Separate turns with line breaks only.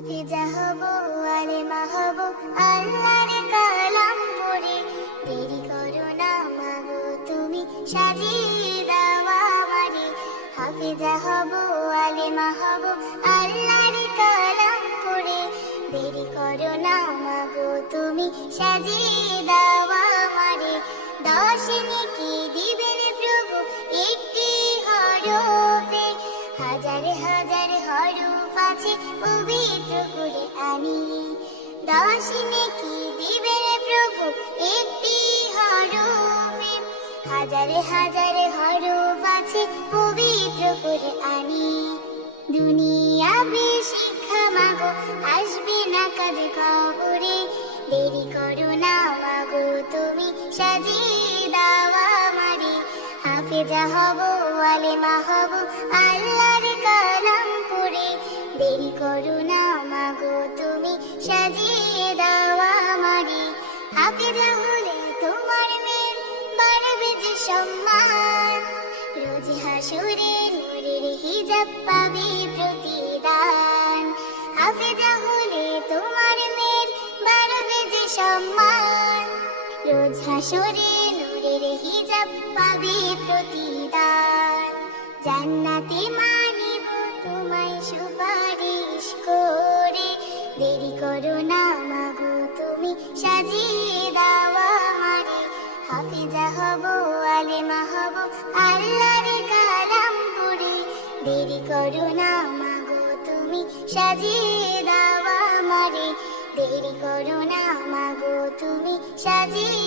হাফিজা হব আলেমা কালাম পড়ে। দেরি করো না তুমি সাজিয়ে দাও হাফিজা হব আলেমা হব আল্লাহর কালাম পড়ে। দেরি করো না তুমি সাজিয়ে দাও আমারে। দশ কি আছে পবিত্র করে আনি দশ কি দিবেন প্রভু, একটি হরফে। হাজার হাজার হরফ আছে পবিত্র করে আনি দুনিয়া শিক্ষা মাগো, আসবে না কাজে খবরে দেরি করো না মাগো, তুমি সাজিয়ে দাও আমারে। হাফেজা হব আলেমা হব মাগো তুমি সাজিয়ে দাও আমারে হাফেজা হলে তোমার মেয়ের বাড়বে যে সম্মান। রোজ হাসুরে নূরের হিজাব পাবে প্রতিদান। হলে তোমার মেয়ের বাড়বে যে সম্মান। রোজ হাসুরে নূরের হিজাব পাবে প্রতিদান। জান্নাতে দেরি করো না মাগো, তুমি সাজিয়ে দাও আমারে। হাফিজা হব, আলেমা হব, আল্লাহর কালাম পড়ে দেরি করো না মাগো, তুমি সাজিয়ে দাও আমারে। দেরি করো না মাগো, তুমি সাজিয়ে